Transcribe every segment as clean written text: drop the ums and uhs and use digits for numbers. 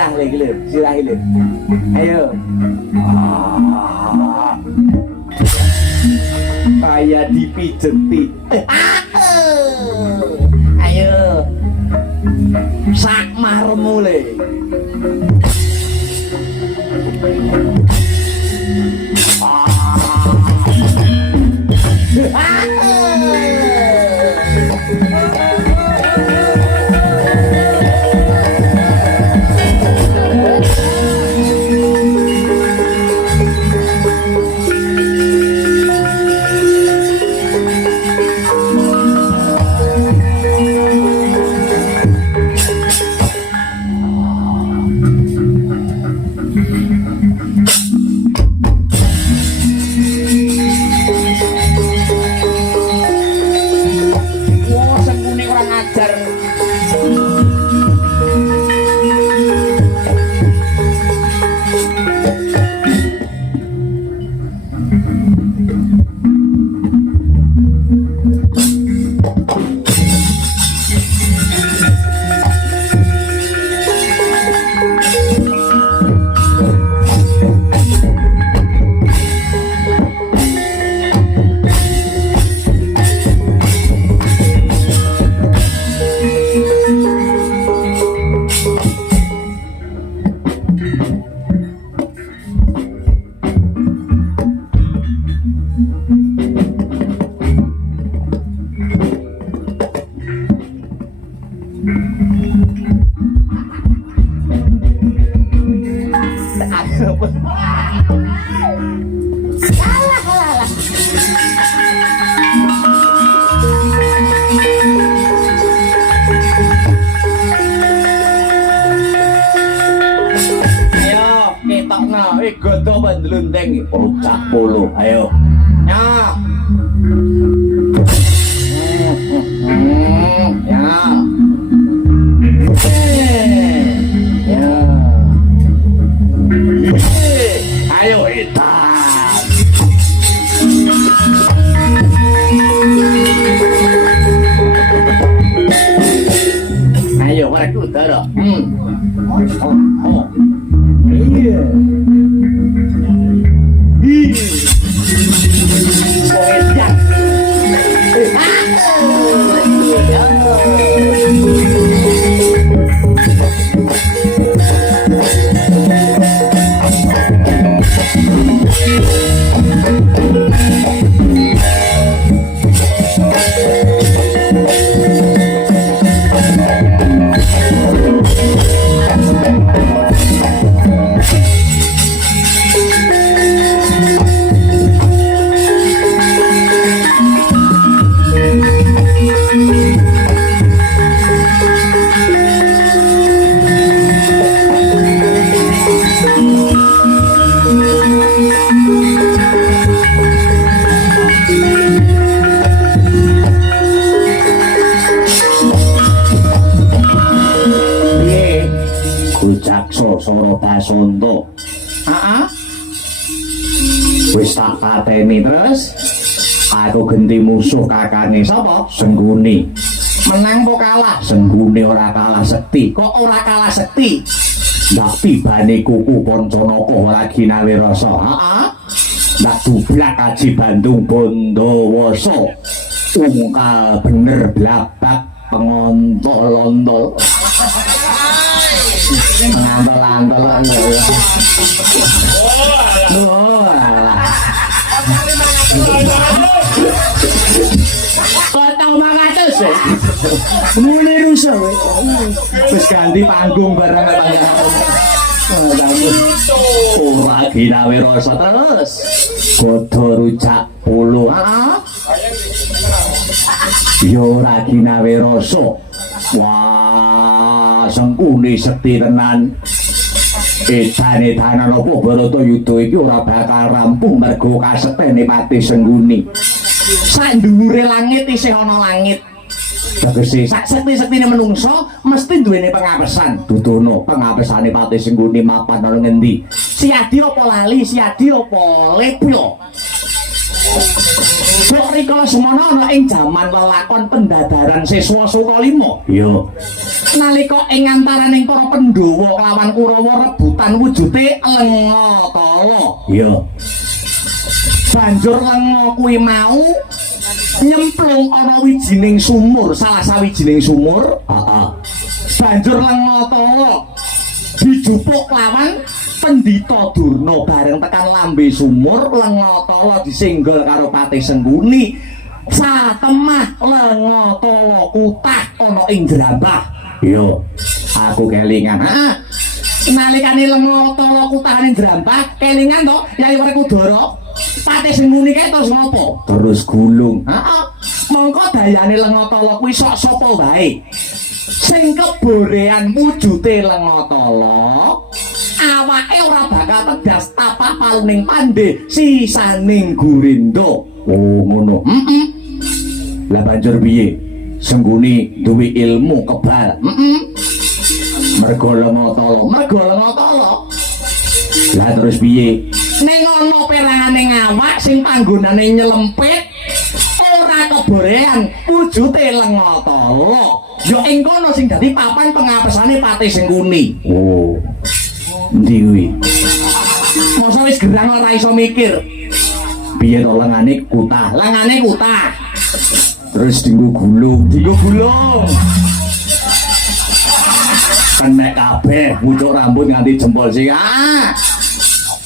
sirah lagi lho, sirah lho. Ayo. Kayak dipijeti. Ayo. Sak marmu le. Lundeng rujak polo ayo ya ayo hitam ayo waduh taro iya Sondo wis tak pateni terus aku genti musuh kakane sapa Sengguni menang po kalah Sengguni ora kalah sekti kok ora kalah sekti ndak tibane kuku Pancanaka ora ginawe rasa ndak dublak Aji Bandung Bondowoso ungkal bener blabak pengontol-ontol ngantol-antol kok tau mangatus mulai rusak wis ganti panggung bareng ora ginawe rasa terus godho rujak polo yo ora ginawe rasa wah Sengguni sekti tenan edan-edanan apa Baratayuda iki ora bakal rampung mergo kasektene Pati Sengguni sak dhuwure langit isih ana langit tegese sak sekti-sektine menungso mesti duwene pengapesan dudono pengapesane Pati Sengguni mapan ana ngendi Siadi apa lali Siadi apa lepyo Kok rikala semana ana ing jaman lelakon pendadaran siswa Sukalima. Iya. Nalika ing antaraning para Pandhawa lawan Kurawa rebutan wujude Lengatala. Iya. Banjur Lenga kuwi mau nyemplung ana wijining sumur, salah sawijining sumur. Heeh. Banjur Lengatala dijupuk lawan Pendhita Durna bareng tekan lambe sumur. Lengatala disenggol karo Patih Sengguni. Satemah Lengatala kutah ana ing Drambah. Iya, aku kelingan. Heeh. Nalikane Lengatala kutah ning Drambah, kelingan to Yai Werkudara. Patih Sengguni kae terus ngopo? Terus gulung. Heeh. Mongko dayane Lengatala kuwi sok sapa wae. Sing keborean wujude Lengatala, awake ora bakal tegas tapak paluning pandhe sisaning Gurindo. Oh ngono. Heeh. Lah banjur piye? Sengguni duwe ilmu kebal. Heeh. Mergo Lengatala. Lah terus piye? Ning ana perangane ngawak sing panggonane nyelempit ora keborean wujude Lengatala. Ya ing kono sing dadi papan pengapesane Patih Sengguni. Oh. Endi kuwi? Mosok wis gerang ora iso mikir. Piye to lengane kutah? Lengane kutah. Terus dinggo gulung. Kenek kabeh pucuk rambut nganti jempol sing.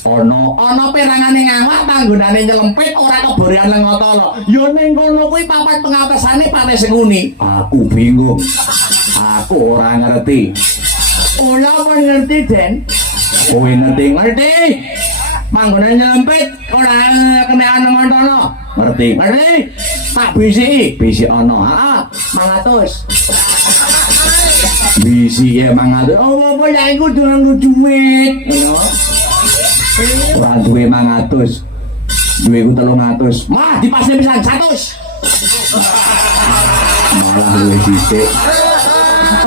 Ana perangane ngawak panggonane nyelempit ora keborean Lengatala. Ya ning kono kuwi papan pengapesane Patih Sengguni. Aku bingung. Aku ora ngerti. Ora ngerti, Den. Kowe ngerti. Panggonane nyelempit ora kena Lengatala. Ngerti. Tak bisiki ana. Heeh, 500. Bisike 500. Oh, apa ya iku durung duit. Ngono. Ora duwe 500. Duweku 300. Mah dipasne pisan 100. Malah luwih sithik.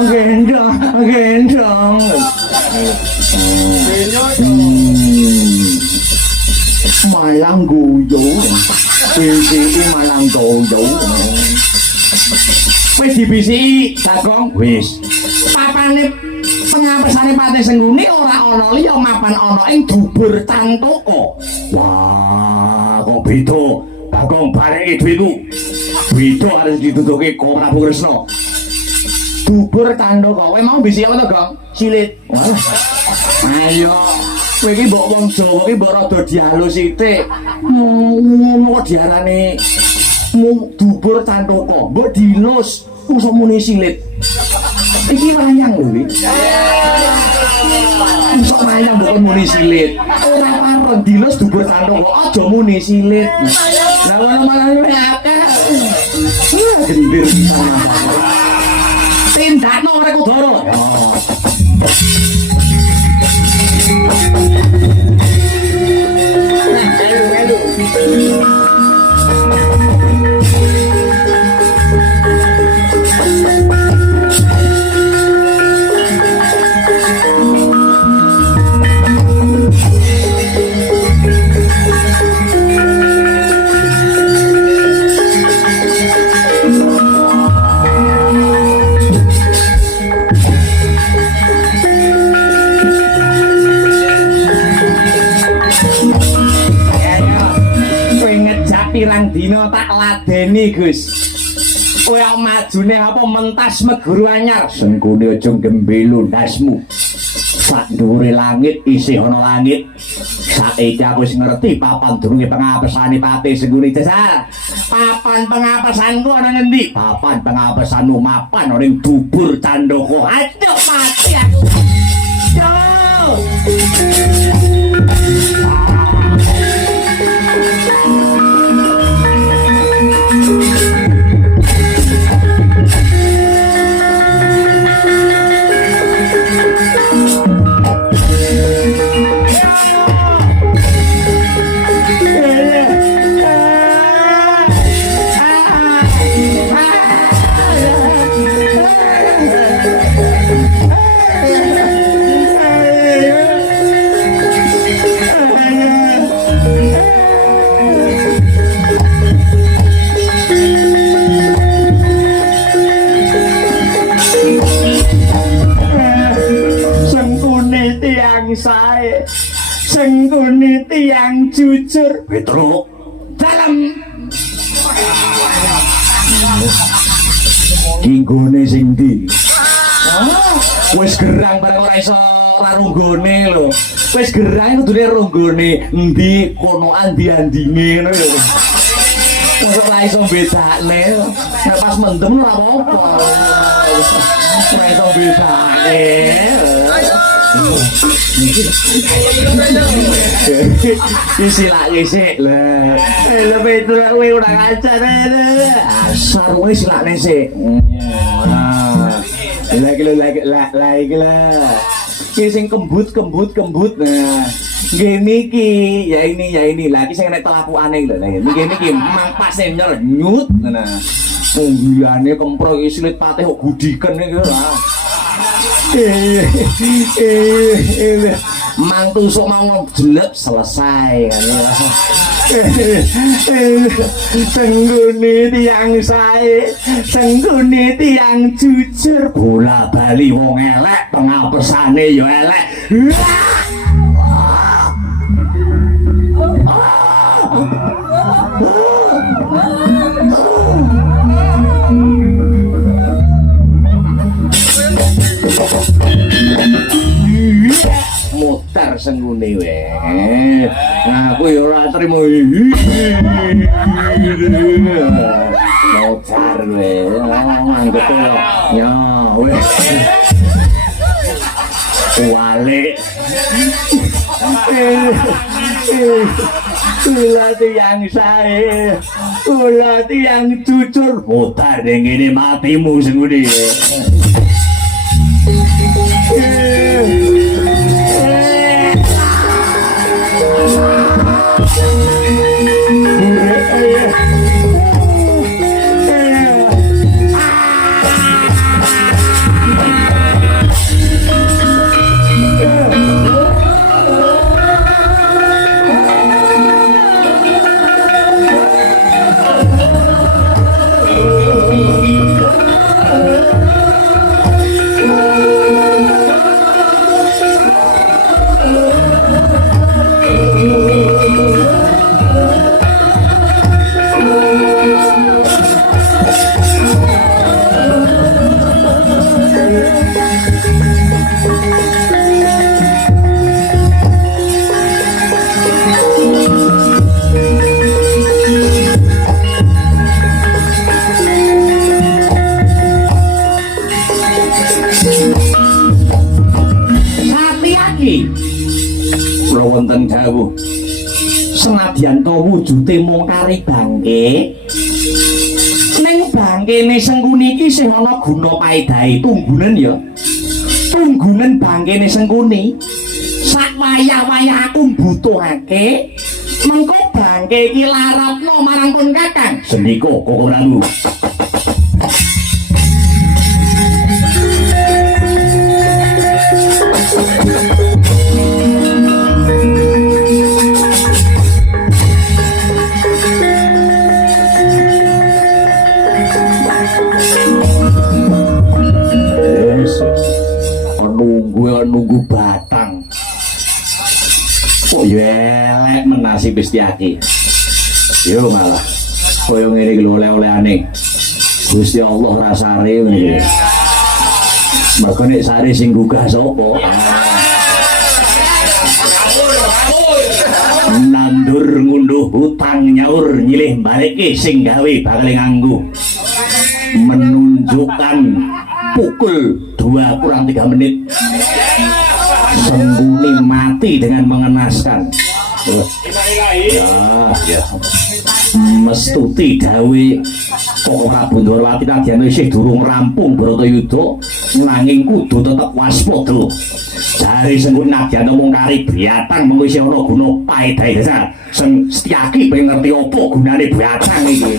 Gendong. Malang guyu. Bisiki malang guyu. Wis dibisiki, Bagong. Wis. Papane pengapesane Patih Sengguni ora ana liya mapan ana ing dubur Cantaka. Wah, kok beda. Bagong bareki dhuwitku. Beda harus ditutuke kok Prabu Kresna. Dubur Cantaka. Kowe mau bisik apa to, Gong? Silit. Walah. Ayo. Kowe iki mbok wong Jawa iki mbok rada dialus sithik. Ngono kok diarani dubur Cantaka. Mbok dilus mosok muni silit. Iki wayang lho iki. Mosok wayang mbok muni silit. Ora pareng dilus dubur Cantaka aja muni silit. Lah ngono malah akeh. Gendir pisan. Tindakno Werkudara. pirang dina tak ladeni Gus. Kowe majune apa mentas meguru anyar. Sengguni aja gembelo ndasmu. Sak dhuwure langit isih ana langit. Saiki aku wis ngerti papan durunge pengapesane Patih Sengguni Jajal. Papan pengapesanku ana ngendi? Papan pengapesanmu mapan ana ing dubur Candaka. Aduh mati aku. Yo. tiang jujur. Petruk dalam kinggone sing ndi? Wis gerang bareng ora iso ranggone lho. Wis gerang kudune ranggone endi kono andi-andinge ngono lho. Kok ora iso bedakne. Nek pas mendem ora apa-apa. Ora iso bedakne. Silake sik lho. Lho Petro kowe ora kancane. Asar kowe silake sik. Lagi lah. Ki sing kembut. Nah. Ngene iki, ya ini lagi sing nek telakukane lho. Lah ngene iki mang pas nyut. Nah. Unggulane kempro iki silit patih kok gudiken iki lho. Mang tusuk mau jelek selesai kan. Senggune tiang sae, senggune tiang jujur, bola bali wong elek, pengapesane ya elek. Mutar senggune we. Nah, aku ya ora trimo. Mutar we. Anggep ya we. Wale. Kula tiang sae. Kula tiang jujur. Mutar ning ngene matimu senggune. Wonten dawuh senadyan to wujude mung kari bangke ning bangkene Sengkuni iki sing ana guna paedahe tunggunen ya tunggunen bangkene Sengkuni sak wayah-wayah aku mbutuhake mengko bangke iki larapno marang pun Kakang sendika kokoranmu. Nunggu batang kok elek menasi Gustiaki yo malah koyo ngene iki lho oleh-olehane Gusti Allah rasane ngene mergo nek sare sing gugah sapa nandur ngunduh hutang nyaur nyilih balike sing gawe bakal nganggo menunjukkan pukul 2 kurang 3 menit Sengkuni mati dengan mengenaskan. Ya. Mestuti gawe Koko Kabundorwati nadyan isih durung rampung Bratayuda nanging kudu tetep waspada. Jare Sengkuni nadyan mung kari biatang mung isih ana guna paedahe dasar. Setyaki pengen ngerti apa gunane biatang iki.